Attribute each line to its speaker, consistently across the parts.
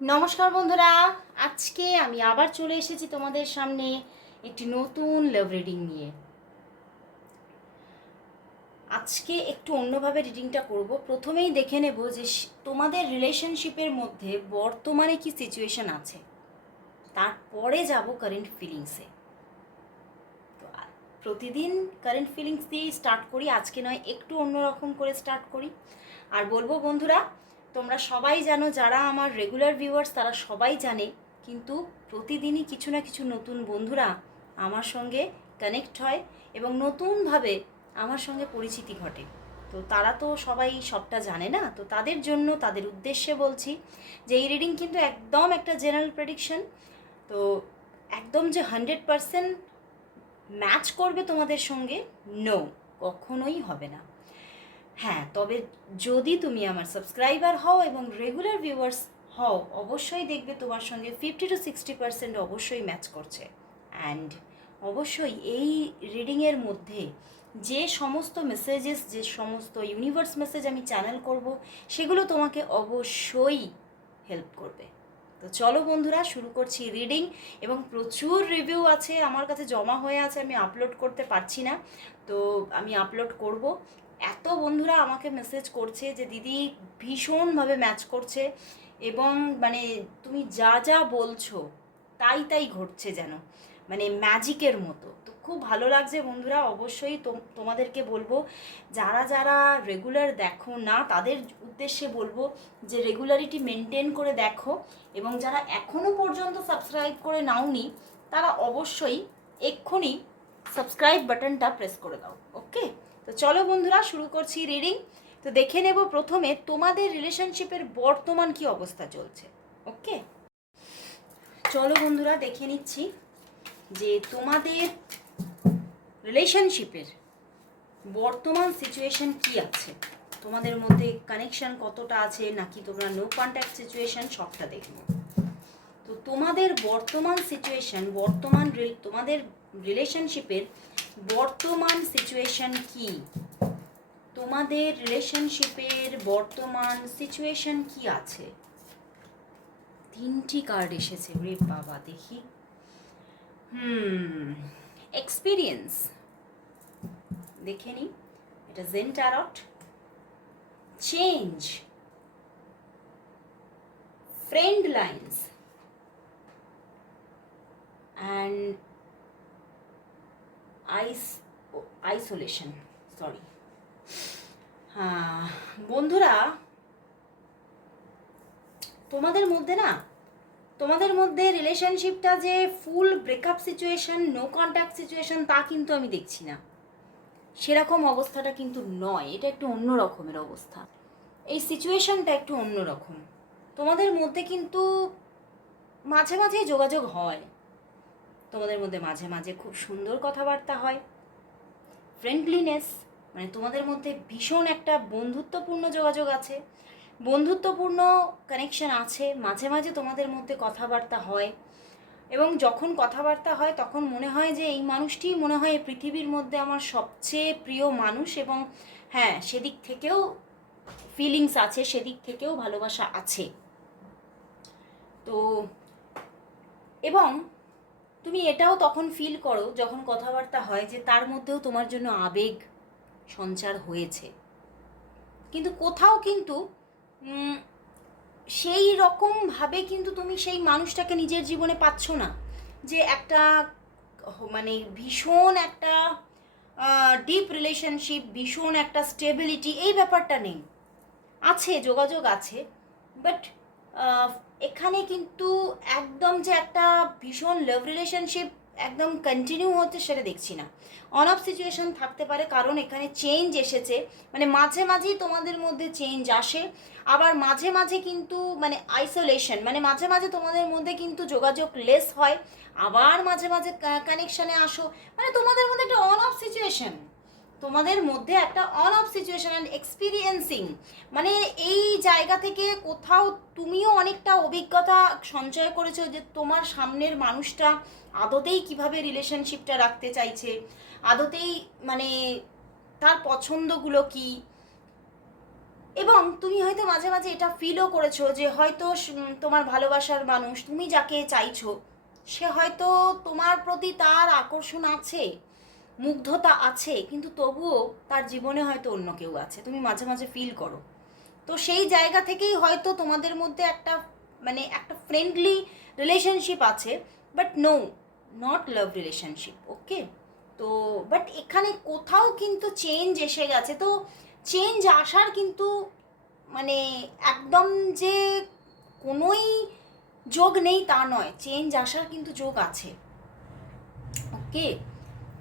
Speaker 1: নমস্কার বন্ধুরা, আজকে আমি আবার চলে এসেছি তোমাদের সামনে একটি নতুন লাভ রিডিং নিয়ে। আজকে একটু অন্যভাবে রিডিংটা করব। প্রথমেই দেখে নেব যে তোমাদের রিলেশনশিপের মধ্যে বর্তমানে কি সিচুয়েশন আছে। তারপরে যাব কারেন্ট ফিলিংসে তো প্রতিদিন কারেন্ট ফিলিংস দিয়েই স্টার্ট করি, আজকে নয়, একটু অন্যরকম করে স্টার্ট করি। আর বলব বন্ধুরা তোমরা সবাই জানো যারা আমার রেগুলার ভিউয়ার্স তারা সবাই জানে, কিন্তু প্রতিদিনই কিছু না কিছু নতুন বন্ধুরা আমার সঙ্গে কানেক্ট হয় এবং নতুনভাবে আমার সঙ্গে পরিচিতি ঘটে। তো তারা তো সবাই সবটা জানে না? তো তাদের জন্য, তাদের উদ্দেশ্যে বলছি যে এই রিডিং কিন্তু একদম একটা জেনারেল প্রেডিকশন তো একদম যে হান্ড্রেড পারসেন্ট ম্যাচ করবে তোমাদের সঙ্গে নো কখনোই হবে না। হ্যাঁ তবে যদি তুমি আমার সাবস্ক্রাইবার হও এবং রেগুলার ভিউয়ার্স হও, অবশ্যই দেখবে তোমার সঙ্গে ফিফটি টু সিক্সটি পার্সেন্ট অবশ্যই ম্যাচ করছে। অ্যান্ড অবশ্যই এই রিডিংয়ের মধ্যে যে সমস্ত মেসেজেস যে সমস্ত ইউনিভার্স মেসেজ আমি চ্যানেল করব, সেগুলো তোমাকে অবশ্যই হেল্প করবে। তো চলো বন্ধুরা, শুরু করছি রিডিং এবং প্রচুর রিভিউ আছে, আমার কাছে জমা হয়ে আছে, আমি আপলোড করতে পারছি না। তো আমি আপলোড করব। এত বন্ধুরা আমাকে মেসেজ করছে যে, দিদি, ভীষণভাবে ম্যাচ করছে এবং মানে তুমি যা যা বলছো তাই তাই ঘটছে যেন মানে ম্যাজিকের মতো। তো খুব ভালো লাগছে বন্ধুরা, অবশ্যই তোম- তোমাদেরকে বলব, যারা যারা রেগুলার দেখো না, তাদের উদ্দেশ্যে বলব যে রেগুলারিটি মেনটেন করে দেখো এবং যারা এখনও পর্যন্ত সাবস্ক্রাইব করে নাওনি, তারা অবশ্যই এক্ষুনি সাবস্ক্রাইব বাটনটা প্রেস করে দাও ওকে তো চলো বন্ধুরা, শুরু করছি রিডিং তো দেখে নেব প্রথমে তোমাদের রিলেশনশিপের বর্তমান কি অবস্থা চলছে। ওকে? চলো বন্ধুরা, দেখে নিচ্ছি যে তোমাদের রিলেশনশিপের বর্তমান সিচুয়েশন কি আছে। তোমাদের মধ্যে কানেকশন কতটা আছে, নাকি তোমরা নো কন্ট্যাক্ট সিচুয়েশন সবটা দেখব তো তোমাদের বর্তমান সিচুয়েশন বর্তমান তোমাদের রিলেশনশিপের বর্তমান সিচুয়েশন কি? তোমাদের রিলেশনশিপের বর্তমান সিচুয়েশন কি আছে? তিনটি কার্ড এসেছে, রে বাবা, দেখি। হুম এক্সপিরিয়েন্স দেখে নি, এটা Zen tarot change friend lines and ice isolation sorry বন্ধুরা, তোমাদের মধ্যে না, তোমাদের মধ্যে রিলেশনশিপটা যে full breakup situation no contact situation তা কিন্তু আমি দেখছি না। সেরকম অবস্থাটা কিন্তু নয়, এটা একটু অন্য রকমের অবস্থা। এই সিচুয়েশনটা একটু অন্য রকম। তোমাদের মধ্যে কিন্তু মাঝে মাঝে যোগাযোগ হয়। তোমাদের মধ্যে মাঝে মাঝে খুব সুন্দর কথাবার্তা হয়। ফ্রেন্ডলিনেস মানে তোমাদের মধ্যে ভীষণ একটা বন্ধুত্বপূর্ণ যোগাযোগ আছে। বন্ধুত্বপূর্ণ কানেকশন আছে, মাঝে মাঝে তোমাদের মধ্যে কথাবার্তা হয়। এবং যখন কথাবার্তা হয়, তখন মনে হয় যে এই মানুষটিই মনে হয় পৃথিবীর মধ্যে আমার সবচেয়ে প্রিয় মানুষ এবং হ্যাঁ সেদিক থেকেও ফিলিংস আছে, সেদিক থেকেও ভালোবাসা আছে। তো, এবং তুমি এটাও তখন ফিল করো যখন কথাবার্তা হয় যে তার মধ্যেও তোমার জন্য আবেগ সঞ্চার হয়েছে। কিন্তু কোথাও কিন্তু সেই রকমভাবে কিন্তু তুমি সেই মানুষটাকে নিজের জীবনে পাচ্ছ না। যে একটা মানে ভীষণ একটা ডিপ রিলেশনশিপ ভীষণ একটা স্টেবিলিটি এই ব্যাপারটা নেই। আছে, যোগাযোগ আছে বাট এখানে কিন্তু একদম যে একটা ভীষণ লাভ রিলেশনশিপ একদম কন্টিনিউ হচ্ছে সেটা দেখছি না। অন অফ সিচুয়েশন থাকতে পারে, কারণ এখানে চেঞ্জ এসেছে। মানে মাঝে মাঝেই তোমাদের মধ্যে চেঞ্জ আসে। আবার মাঝে মাঝে কিন্তু মানে আইসোলেশন মানে মাঝে মাঝে তোমাদের মধ্যে কিন্তু যোগাযোগ লেস হয়। আবার মাঝে মাঝে কানেকশানে আসো। মানে তোমাদের মধ্যে একটা অন অফ সিচুয়েশন তোমাদের মধ্যে একটা on off situation and experiencing মানে এই জায়গা থেকে কোথাও তুমিও অনেকটা অভিজ্ঞতা সঞ্চয় করেছ যে তোমার সামনের মানুষটা আদতেই কীভাবে রিলেশনশিপটা রাখতে চাইছে, আদতেই মানে তার পছন্দগুলো কি? এবং তুমি হয়তো মাঝে মাঝে এটা ফিলও করেছ যে হয়তো তোমার ভালোবাসার মানুষ, তুমি যাকে চাইছো, সে হয়তো তোমার প্রতি তার আকর্ষণ আছে। মুগ্ধতা আছে, কিন্তু তবুও তার জীবনে হয়তো অন্য কেউ আছে। তুমি মাঝে মাঝে ফিল করো। তো সেই জায়গা থেকেই হয়তো তোমাদের মধ্যে একটা মানে একটা ফ্রেন্ডলি রিলেশনশিপ আছে but no not love relationship okay তো বাট এখানে কোথাও কিন্তু চেঞ্জ এসে গেছে। তো চেঞ্জ আসার কিন্তু মানে একদম যে কোনোই যোগ নেই তা নয়। চেঞ্জ আসার কিন্তু যোগ আছে ওকে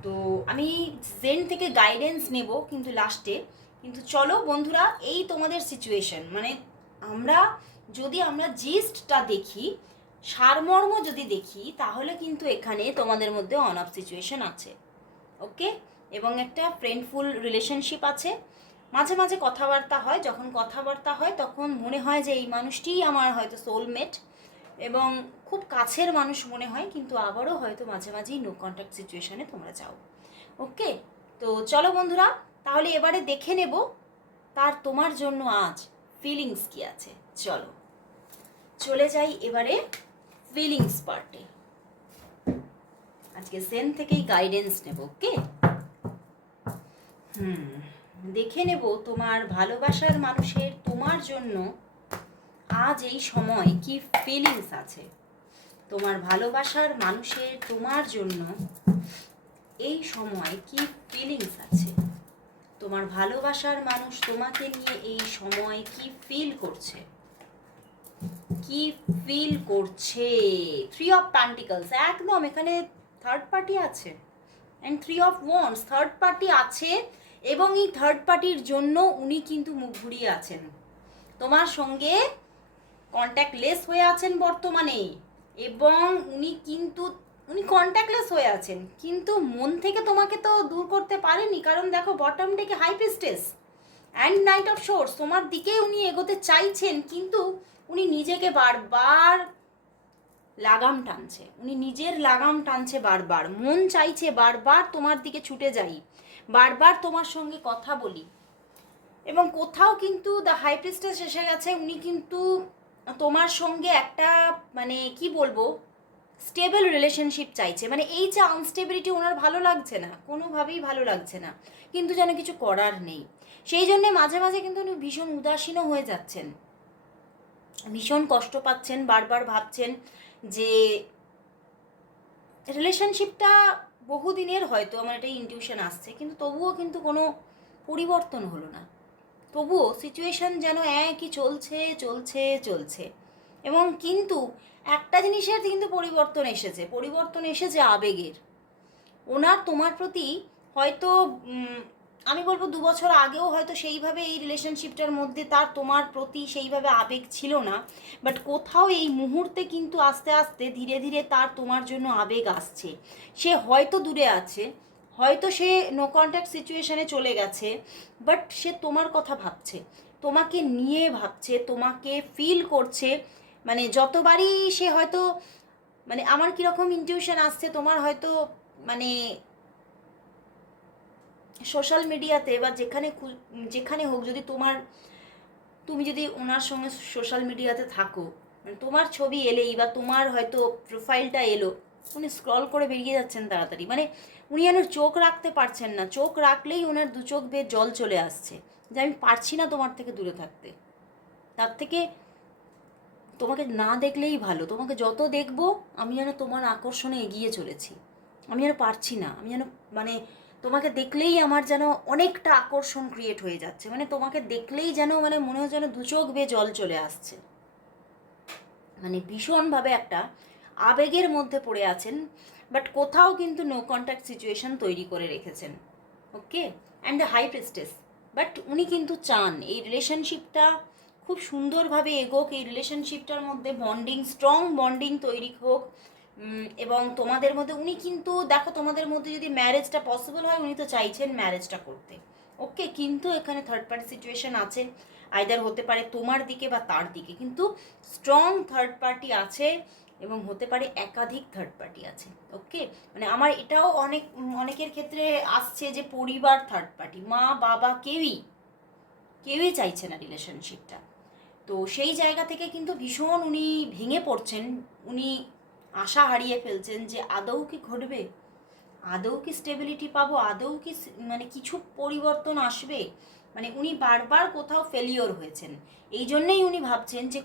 Speaker 1: তো আমি জেন থেকে গাইডেন্স নেব কিন্তু লাস্টে কিন্তু চলো বন্ধুরা, এই তোমাদের সিচুয়েশন মানে আমরা যদি আমরা জিস্টটা দেখি, সারমর্ম যদি দেখি, তাহলে কিন্তু এখানে তোমাদের মধ্যে অন অফ সিচুয়েশন আছে। ওকে এবং একটা ফ্রেন্ডফুল রিলেশনশিপ আছে। মাঝে মাঝে কথাবার্তা হয়, যখন কথাবার্তা হয়, তখন মনে হয় যে এই মানুষটিই আমার হয়তো সোলমেট এবং খুব কাছের মানুষ মনে হয়, কিন্তু আবারও হয়তো মাঝে মাঝেই নো কন্ট্যাক্ট সিচুয়েশনে তোমরা যাও। ওকে তো চলো বন্ধুরা, তাহলে এবারে দেখে নেব তার তোমার জন্য আজ ফিলিংস কি আছে। চলো। চলে যাই এবারে ফিলিংস পার্টে আজকে সেন থেকেই গাইডেন্স নেব ওকে হুম, দেখে নেব তোমার ভালোবাসার মানুষের তোমার জন্য আজ এই সময় কি ফিলিংস আছে? তোমার ভালোবাসার মানুষের তোমার জন্য এই সময় কি ফিলিংস আছে? তোমার ভালোবাসার মানুষ তোমাকে নিয়ে এই সময় কি ফিল করছে? কি ফিল করছে? থ্রি অফ প্যান্টিকলস একদম এখানে থার্ড পার্টি আছে। And three of wands third party আছে এবং এই থার্ড পার্টির জন্য উনি কিন্তু মুখ ঘুরিয়ে আছেন। তোমার সঙ্গে কন্ট্যাক্টলেস হয়ে আছেন বর্তমানে। এবং উনি কিন্তু, উনি কন্ট্যাক্টলেস হয়ে আছেন। কিন্তু মন থেকে তোমাকে তো দূর করতে পারেনি। কারণ দেখো বটম ডেকে high priestess and knight of swords তোমার দিকে উনি এগোতে চাইছেন। কিন্তু উনি নিজেকে বারবার লাগাম টানছে। উনি নিজের লাগাম টানছে বারবার। মন চাইছে বারবার তোমার দিকে ছুটে যাই। বারবার তোমার সঙ্গে কথা বলি। এবং কোথাও কিন্তু দ্য হাই প্রিস্টেস এসে গেছে। উনি কিন্তু তোমার সঙ্গে একটা মানে কি বলব স্টেবল রিলেশনশিপ চাইছে। মানে এই যে আনস্টেবিলিটি ওনার ভালো লাগছে না, কোনোভাবেই ভালো লাগছে না, কিন্তু যেন কিছু করার নেই। সেই জন্যে মাঝে মাঝে কিন্তু উনি ভীষণ উদাসীনও হয়ে যাচ্ছেন। ভীষণ কষ্ট পাচ্ছেন, বারবার ভাবছেন যে রিলেশনশিপটা বহুদিনের হয়তো, আমার এটা ইনটিউশন আসছে, কিন্তু তবুও কিন্তু কোনো পরিবর্তন হলো না। তবুও সিচুয়েশন যেন একই চলছে চলছে চলছে। এবং কিন্তু একটা জিনিসের কিন্তু পরিবর্তন এসেছে পরিবর্তন এসেছে আবেগের। ওনার তোমার প্রতি হয়তো আমি বলব দু বছর আগেও হয়তো সেইভাবে এই রিলেশনশিপটার মধ্যে তার তোমার প্রতি সেইভাবে আবেগ ছিল না বাট কোথাও এই মুহূর্তে কিন্তু আস্তে আস্তে ধীরে ধীরে তার তোমার জন্য আবেগ আসছে। সে হয়তো দূরে আছে হয়তো সে নো কন্ট্যাক্ট সিচুয়েশানে চলে গেছে বাট সে তোমার কথা ভাবছে, তোমাকে নিয়ে ভাবছে, তোমাকে ফিল করছে মানে যতবারই সে হয়তো মানে আমার কীরকম ইনটিউশন আসছে, তোমার হয়তো মানে সোশ্যাল মিডিয়াতে বা যেখানে যেখানে হোক যদি তোমার, তুমি যদি ওনার সঙ্গে সোশ্যাল মিডিয়াতে থাকো মানে তোমার ছবি এলেই বা তোমার হয়তো প্রোফাইলটা এলো উনি স্ক্রল করে বেরিয়ে যাচ্ছেন তাড়াতাড়ি। মানে উনি যেন চোখ রাখতে পারছেন না। চোখ রাখলেই ওনার দু চোখ বেয়ে জল চলে আসছে যে আমি পারছি না তোমার থেকে দূরে থাকতে। তার থেকে তোমাকে না দেখলেই ভালো। তোমাকে যত দেখব, আমি যেন তোমার আকর্ষণে এগিয়ে চলেছি। আমি যেন পারছি না। আমি যেন মানে তোমাকে দেখলেই আমার যেন অনেকটা আকর্ষণ ক্রিয়েট হয়ে যাচ্ছে। মানে তোমাকে দেখলেই যেন মানে মনে হয় যেন দু চোখ বেয়ে জল চলে আসছে। মানে ভীষণভাবে একটা আবেগের মধ্যে পড়ে আছেন বাট কোথাও কিন্তু নো কন্ট্যাক্ট সিচুয়েশন তৈরি করে রেখেছেন okay and the high priestess but উনি কিন্তু চান এই রিলেশনশিপটা খুব সুন্দরভাবে এগোক, এই রিলেশনশিপটার মধ্যে বন্ডিং স্ট্রং বন্ডিং তৈরি হোক এবং তোমাদের মধ্যে, উনি কিন্তু, দেখো তোমাদের মধ্যে যদি ম্যারেজটা পসিবল হয়, উনি তো চাইছেন ম্যারেজটা করতে ওকে কিন্তু এখানে থার্ড পার্টি সিচুয়েশন আছে আইদার হতে পারে তোমার দিকে বা তার দিকে, কিন্তু স্ট্রং থার্ড পার্টি আছে এবং হতে পারে একাধিক থার্ড পার্টি আছে ওকে মানে আমার এটাও অনেক অনেকের ক্ষেত্রে আসছে যে পরিবার থার্ড পার্টি মা, বাবা কেউই কেউই চাইছে না রিলেশনশিপটা তো সেই জায়গা থেকে কিন্তু ভীষণ উনি ভেঙে পড়ছেন, উনি আশা হারিয়ে ফেলছেন যে আদৌ কি ঘটবে, আদৌ কি স্টেবিলিটি পাবো, আদৌ কি মানে কিছু পরিবর্তন আসবে? মানে উনি বারবার কোথাও ফেলিওর হয়েছেন। এই জন্যেই উনি ভাবছেন যে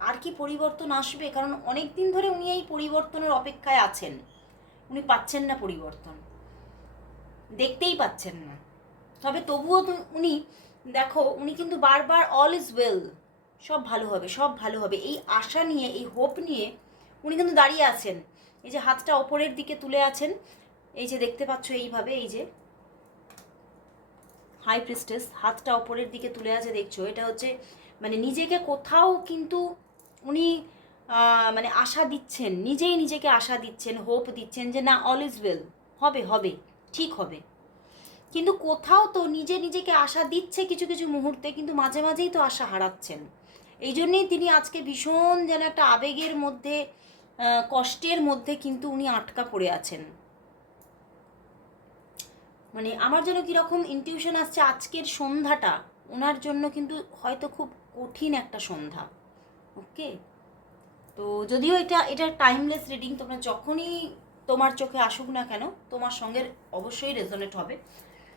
Speaker 1: আর কি পরিবর্তন আসবে? কারণ অনেক দিন ধরে উনি এই পরিবর্তনের অপেক্ষায় আছেন। উনি পাচ্ছেন না পরিবর্তন। দেখতেই পাচ্ছেন না। তবে তবুও উনি, দেখো, উনি কিন্তু বারবার অল ইজ ওয়েল সব ভালো হবে, সব ভালো হবে। এই আশা নিয়ে, এই হোপ নিয়ে উনি কিন্তু দাঁড়িয়ে আছেন। এই যে হাতটা ওপরের দিকে তুলে আছেন, এই যে দেখতে পাচ্ছ এইভাবে, এই যে হাই প্রিস্টেস হাতটা ওপরের দিকে তুলে আছে, দেখছ? এটা হচ্ছে মানে নিজেকে কোথাও কিন্তু উনি মানে আশা দিচ্ছেন, নিজেই নিজেকে আশা দিচ্ছেন হোপ দিচ্ছেন যে না অল ইজ ওয়েল হবে হবে, ঠিক হবে। কিন্তু কোথাও তো নিজে নিজেকে আশা দিচ্ছে কিছু কিছু মুহূর্তে, কিন্তু মাঝে মাঝেই তো আশা হারাচ্ছেন। এই জন্যেই তিনি আজকে ভীষণ যেন একটা আবেগের মধ্যে কষ্টের মধ্যে কিন্তু উনি আটকা পড়ে আছেন। মানে আমার যেন কীরকম ইনটিউশন আসছে আজকের সন্ধ্যাটা, ওনার জন্য কিন্তু হয়তো খুব কঠিন একটা সন্ধ্যা। ওকে তো যদিও এটা এটা টাইমলেস রিডিং তোমরা যখনই তোমার চোখে আসুক না কেন, তোমার সঙ্গে অবশ্যই রেজনেট হবে।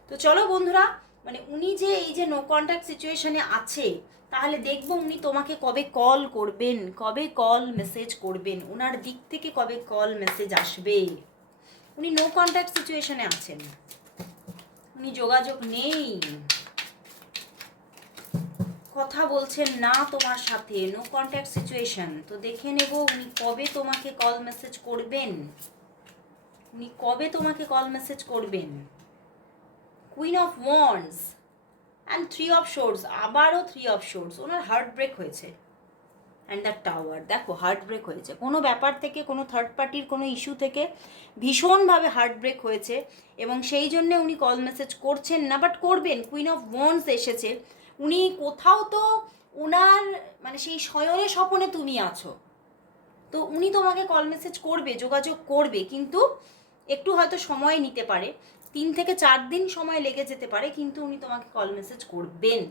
Speaker 1: তো চলো বন্ধুরা মানে উনি যে এই যে নো কন্ট্যাক্ট সিচুয়েশনে আছে, তাহলে দেখব উনি তোমাকে কবে কল করবেন, কবে কল মেসেজ করবেন, ওনার দিক থেকে কবে কল মেসেজ আসবে। উনি নো কন্ট্যাক্ট সিচুয়েশনে আছেন। উনি যোগাযোগ নেই। কথা বলছেন না তোমার সাথে নো কন্ট্যাক্ট সিচুয়েশন তো দেখে নেব উনি কবে তোমাকে কল মেসেজ করবেন। উনি কবে তোমাকে কল মেসেজ করবেন? Queen of wands and three of swords আবারও থ্রি অফ শোর্স ওনার হার্ট ব্রেক হয়েছে। অ্যান্ড দ্য টাওয়ার দেখো হার্ট ব্রেক হয়েছে। কোনো ব্যাপার থেকে, কোনো থার্ড পার্টির কোনো ইস্যু থেকে ভীষণভাবে হার্ট ব্রেক হয়েছে এবং সেই জন্যে উনি কল মেসেজ করছেন না বাট করবেন। কুইন অফ ওয়ান্স এসেছে। উনি কোথাও তো ওনার মানে সেই শয়নে স্বপনে তুমি আছো। তো উনি তোমাকে কল মেসেজ করবে, যোগাযোগ করবে, কিন্তু একটু হয়তো সময় নিতে পারে। তিন থেকে চার দিন সময় লেগে যেতে পারে, কিন্তু উনি তোমাকে কল মেসেজ করবেন।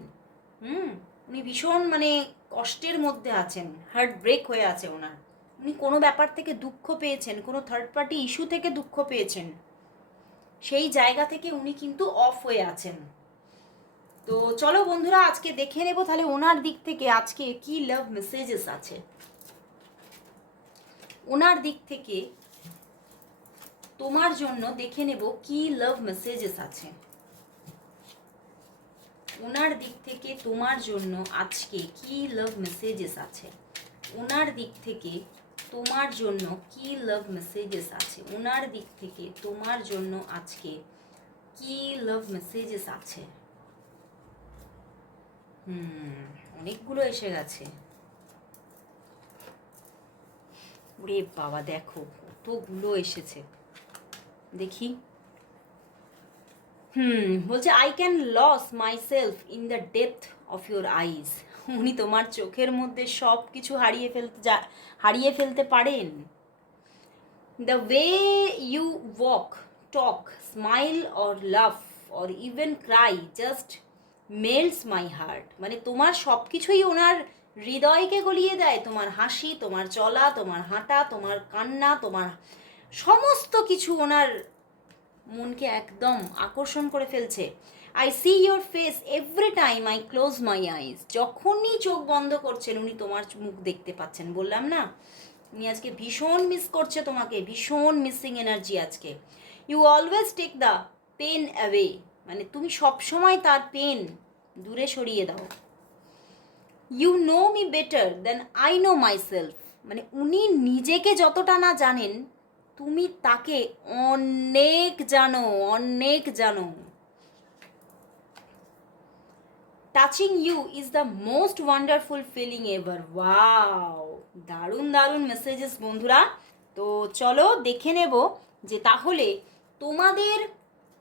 Speaker 1: হুম? উনি ভীষণ মানে কষ্টের মধ্যে আছেন হার্ট ব্রেক হয়ে আছে ওনার। উনি কোনো ব্যাপার থেকে দুঃখ পেয়েছেন, কোনো থার্ড পার্টি ইস্যু থেকে দুঃখ পেয়েছেন। সেই জায়গা থেকে উনি কিন্তু অফ হয়ে আছেন। তো চলো বন্ধুরা, আজকে দেখে নেব তাহলে ওনার দিক থেকে আজকে কি লাভ মেসেজেস আছে। ওনার দিক থেকে তোমার জন্য দেখে নেব কি লাভ মেসেজেস আছে। ওনার দিক থেকে তোমার জন্য আজকে কি লাভ মেসেজেস আছে? ওনার দিক থেকে তোমার জন্য কি লাভ মেসেজেস আছে? ওনার দিক থেকে তোমার জন্য আজকে কি লাভ মেসেজেস আছে? হুম, অনেকগুলো এসে গেছে। ওরে বাবা, দেখো, কতগুলো এসেছে। দেখি। হুম, বলছে I can lose myself in the depth of your eyes উনি তোমার চোখের মধ্যে সব কিছু হারিয়ে ফেলতে যা, হারিয়ে ফেলতে পারেন। The way you walk talk smile or love or even cry just melts my heart মানে তোমার সব কিছুই ওনার হৃদয়কে গলিয়ে দেয়। তোমার হাসি, তোমার চলা, তোমার হাঁটা, তোমার কান্না, তোমার সমস্ত কিছু ওনার মনকে একদম আকর্ষণ করে ফেলছে। I see your face every time I close my eyes যখনই চোখ বন্ধ করছেন, উনি তোমার মুখ দেখতে পাচ্ছেন। বললাম, না, উনি আজকে ভীষণ মিস করছে তোমাকে, ভীষণ মিসিং এনার্জি আজকে। You always take the pain away মানে তুমি সবসময় তার পেন দূরে সরিয়ে দাও। You know me better than I know myself মানে উনি নিজেকে যতটা না জানেন তুমি তাকে অনেক জানো অনেক জানো। Touching you is the most wonderful feeling ever wow দারুণ দারুণ মেসেজেস বন্ধুরা। তো চলো দেখে নেব যে তাহলে তোমাদের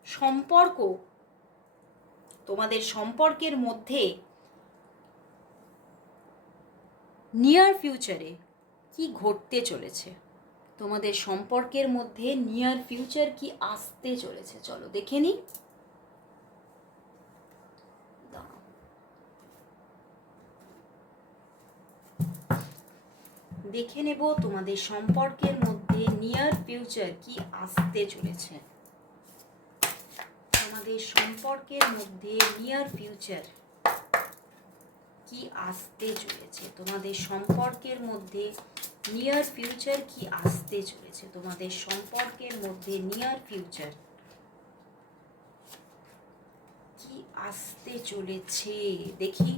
Speaker 1: সম্পর্ক, তোমাদের সম্পর্কের মধ্যে নিয়ার ফিউচারে কি ঘটতে চলেছে? তোমাদের সম্পর্কের মধ্যে নিয়ার ফিউচার কি আসতে চলেছে? চলো দেখে নিই দেখে নেব তোমাদের সম্পর্কের মধ্যে নিয়ার ফিউচার কি আসতে চলেছে। তোমাদের সম্পর্কের মধ্যে নিয়ার ফিউচার কি আসতে চলেছে? তোমাদের সম্পর্কের মধ্যে নিয়ার ফিউচার কি আসতে চলেছে? তোমাদের সম্পর্কের মধ্যে নিয়ার ফিউচার কি আসতে চলেছে? দেখি।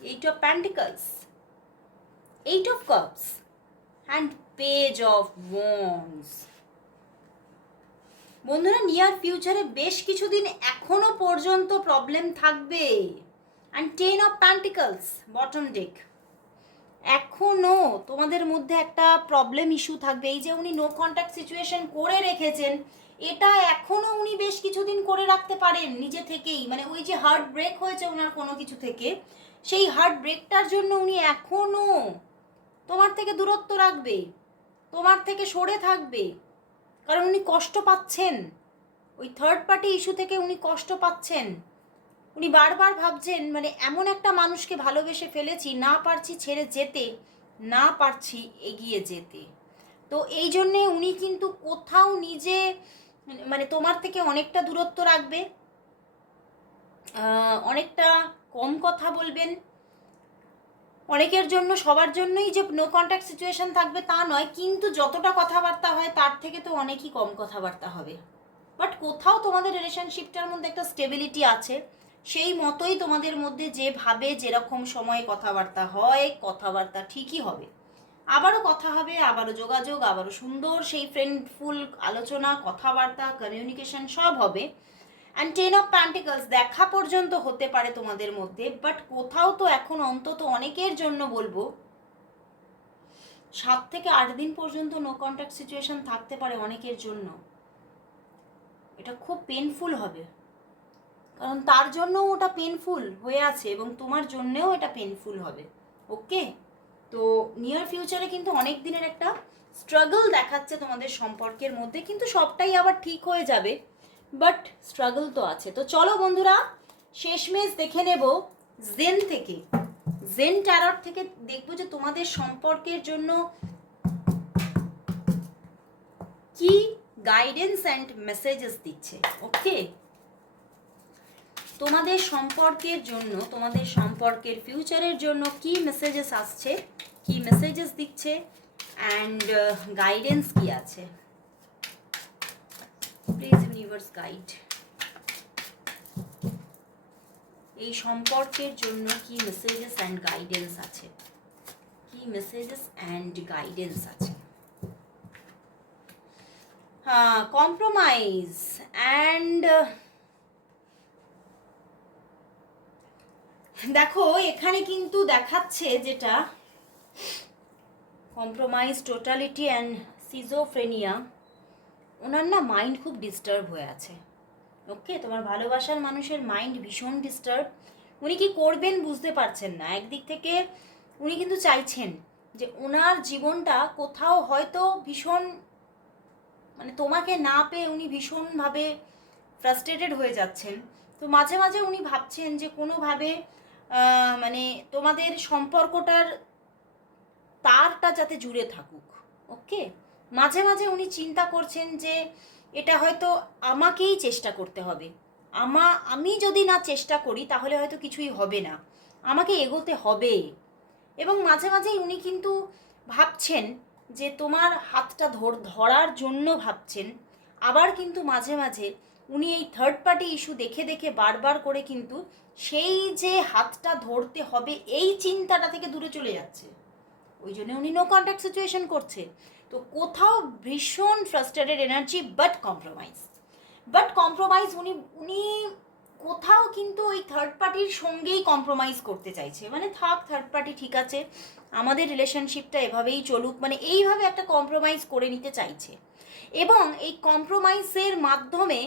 Speaker 1: Eight of pentacles eight of cups and page of wands বন্ধুরা নিয়ার ফিউচারে বেশ কিছুদিন এখনও পর্যন্ত প্রবলেম থাকবে। And ten of pentacles bottom deck এখনও তোমাদের মধ্যে একটা প্রবলেম ইস্যু থাকবে। এই যে উনি নো কন্ট্যাক্ট সিচুয়েশন করে রেখেছেন, এটা এখনও উনি বেশ কিছুদিন করে রাখতে পারেন নিজে থেকেই। মানে ওই যে হার্ট ব্রেক হয়েছে ওনার কোনো কিছু থেকে, সেই হার্ট ব্রেকটার জন্য উনি এখনও তোমার থেকে দূরত্ব রাখবে, তোমার থেকে সরে থাকবে। কারণ উনি কষ্ট পাচ্ছেন। ওই থার্ড পার্টি ইস্যু থেকে উনি কষ্ট পাচ্ছেন। উনি বারবার ভাবছেন মানে এমন একটা মানুষকে ভালোবেসে ফেলেছি, না পারছি ছেড়ে যেতে, না পারছি এগিয়ে যেতে। তো এই জন্যে উনি কিন্তু কোথাও নিজে মানে তোমার থেকে অনেকটা দূরত্ব রাখবে অনেকটা কম কথা বলবেন। অনেকের জন্য, সবার জন্যই যে নো কন্ট্যাক্ট সিচুয়েশন থাকবে তা নয়, কিন্তু যতটা কথাবার্তা হয় তার থেকে তো অনেকই কম কথাবার্তা হবে। বাট কোথাও তোমাদের রিলেশনশিপটার মধ্যে একটা স্টেবিলিটি আছে। সেই মতোই তোমাদের মধ্যে যেভাবে যেরকম সময়ে কথাবার্তা হয়, কথাবার্তা ঠিকই হবে। আবারও কথা হবে, আবারও যোগাযোগ, আবারও সুন্দর সেই ফ্রেন্ডফুল আলোচনা, কথাবার্তা কমিউনিকেশন সব হবে। অ্যান্ড টেন অফ প্যান্টিকলস দেখা পর্যন্ত হতে পারে তোমাদের মধ্যে বাট কোথাও তো এখন অন্তত অনেকের জন্য বলব, সাত থেকে আট দিন পর্যন্ত নো কন্ট্যাক্ট সিচুয়েশন থাকতে পারে অনেকের জন্য। এটা খুব পেনফুল হবে। কারণ তার জন্য ওটা পেনফুল হয়ে আছে এবং তোমার জন্যেও এটা পেনফুল হবে ওকে তো নিয়ার ফিউচারে কিন্তু অনেক দিনের একটা স্ট্রাগল দেখাচ্ছে তোমাদের সম্পর্কের মধ্যে, কিন্তু সবটাই আবার ঠিক হয়ে যাবে বাট স্ট্রাগল তো আছে। তো চলো বন্ধুরা, শেষমেশ দেখে নেব জেন থেকে। জেন ট্যারট থেকে দেখব যে তোমাদের সম্পর্কের জন্য কি গাইডেন্স অ্যান্ড মেসেজেস দিচ্ছে ওকে তোমাদের সম্পর্কের জন্য, তোমাদের সম্পর্কের ফিউচারের জন্য কি মেসেজেস আসছে, কি মেসেজেস দিচ্ছে অ্যান্ড গাইডেন্স কি আছে? প্লিজ ইউনিভার্স গাইড এই সম্পর্কের জন্য কি মেসেজেস অ্যান্ড গাইডেন্স আছে? কি মেসেজেস অ্যান্ড গাইডেন্স আছে? কম্প্রোমাইজ অ্যান্ড দেখো, এখানে কিন্তু দেখাচ্ছে যেটা কম্প্রোমাইজ টোটালিটি অ্যান্ড সিজোফ্রেনিয়া ওনার না মাইন্ড খুব ডিস্টার্ব হয়ে আছে। ওকে তোমার ভালোবাসার মানুষের মাইন্ড ভীষণ ডিস্টার্ব উনি কি করবেন বুঝতে পারছেন না। একদিক থেকে উনি কিন্তু চাইছেন যে ওনার জীবনটা কোথাও হয়তো ভীষণ মানে তোমাকে না পেয়ে উনি ভীষণভাবে ফ্রাস্ট্রেটেড হয়ে যাচ্ছেন। তো মাঝে মাঝে উনি ভাবছেন যে কোনোভাবে মানে তোমাদের সম্পর্কটার তারটা যাতে জুড়ে থাকুক ওকে মাঝে মাঝে উনি চিন্তা করছেন যে এটা হয়তো আমাকেই চেষ্টা করতে হবে। আমা, আমি যদি না চেষ্টা করি, তাহলে হয়তো কিছুই হবে না। আমাকে এগোতে হবে। এবং মাঝে মাঝেই উনি কিন্তু ভাবছেন যে তোমার হাতটা ধর, ধরার জন্য ভাবছেন। আবার কিন্তু মাঝে মাঝে উনি এই থার্ড পার্টি ইস্যু দেখে দেখে বারবার করে কিন্তু সেই যে হাতটা ধরতে হবে, এই চিন্তাটা থেকে দূরে চলে যাচ্ছে। ওই জন্য উনি নো কন্ট্যাক্ট সিচুয়েশন করছে। তো কোথাও ভীষণ frustrated energy but compromise but compromise উনি উনি কোথাও কিন্তু ওই থার্ড পার্টির সঙ্গেই কম্প্রোমাইজ করতে চাইছে। মানে থাক থার্ড পার্টি ঠিক আছে, আমাদের রিলেশনশিপটা এভাবেই চলুক। মানে এইভাবে একটা কম্প্রোমাইজ করে নিতে চাইছে। এবং এই কম্প্রোমাইজের মাধ্যমে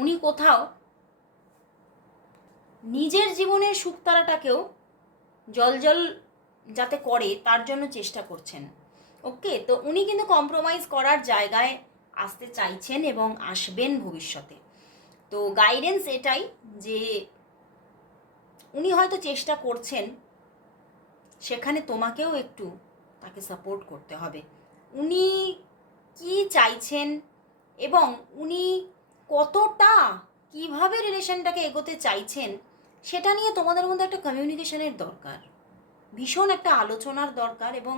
Speaker 1: উনি কোথাও নিজের জীবনের সুখতারাটাকেও জল জল যাতে করে, তার জন্য চেষ্টা করছেন। ওকে? তো উনি কিন্তু কম্প্রোমাইজ করার জায়গায় আসতে চাইছেন এবং আসবেন ভবিষ্যতে। তো গাইডেন্স এটাই যে উনি হয়তো চেষ্টা করছেন, সেখানে তোমাকেও একটু তাকে সাপোর্ট করতে হবে। উনি কি চাইছেন এবং উনি কতটা কীভাবে রিলেশনটাকে এগোতে চাইছেন, সেটা নিয়ে তোমাদের মধ্যে একটা কমিউনিকেশনের দরকার। ভীষণ একটা আলোচনার দরকার এবং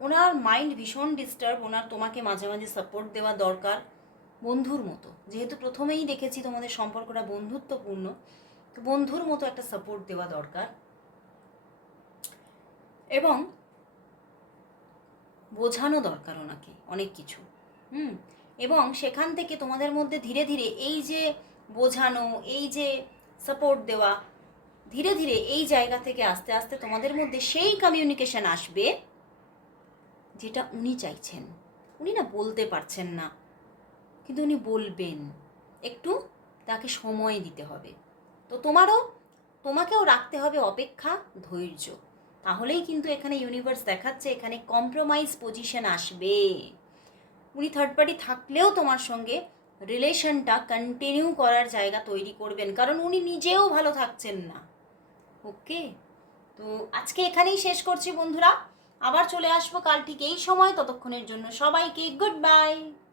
Speaker 1: ওনার মাইন্ড ভীষণ ডিস্টার্ব ওনার তোমাকে মাঝে মাঝে সাপোর্ট দেওয়া দরকার বন্ধুর মতো। যেহেতু প্রথমেই দেখেছি তোমাদের সম্পর্কটা বন্ধুত্বপূর্ণ, তো বন্ধুর মতো একটা সাপোর্ট দেওয়া দরকার। এবং বোঝানো দরকার ওনাকে অনেক কিছু। হুম? এবং সেখান থেকে তোমাদের মধ্যে ধীরে ধীরে এই যে বোঝানো, এই যে সাপোর্ট দেওয়া, ধীরে ধীরে এই জায়গা থেকে আস্তে আস্তে তোমাদের মধ্যে সেই কমিউনিকেশন আসবে যেটা উনি চাইছেন। উনি না বলতে পারছেন না, কিন্তু উনি বলবেন। একটু তাকে সময় দিতে হবে। তো তোমারও, তোমাকেও রাখতে হবে অপেক্ষা, ধৈর্য। তাহলেই কিন্তু এখানে ইউনিভার্স দেখাচ্ছে, এখানে কম্প্রোমাইজ পজিশন আসবে। উনি থার্ড পার্টি থাকলেও তোমার সঙ্গে রিলেশনটা কন্টিনিউ করার জায়গা তৈরি করবেন, কারণ উনি নিজেও ভালো থাকছেন না। ওকে তো আজকে এখানেই শেষ করছি বন্ধুরা। আবার চলে আসব কাল ঠিক এই সময়, ততক্ষণের জন্য সবাইকে গুড বাই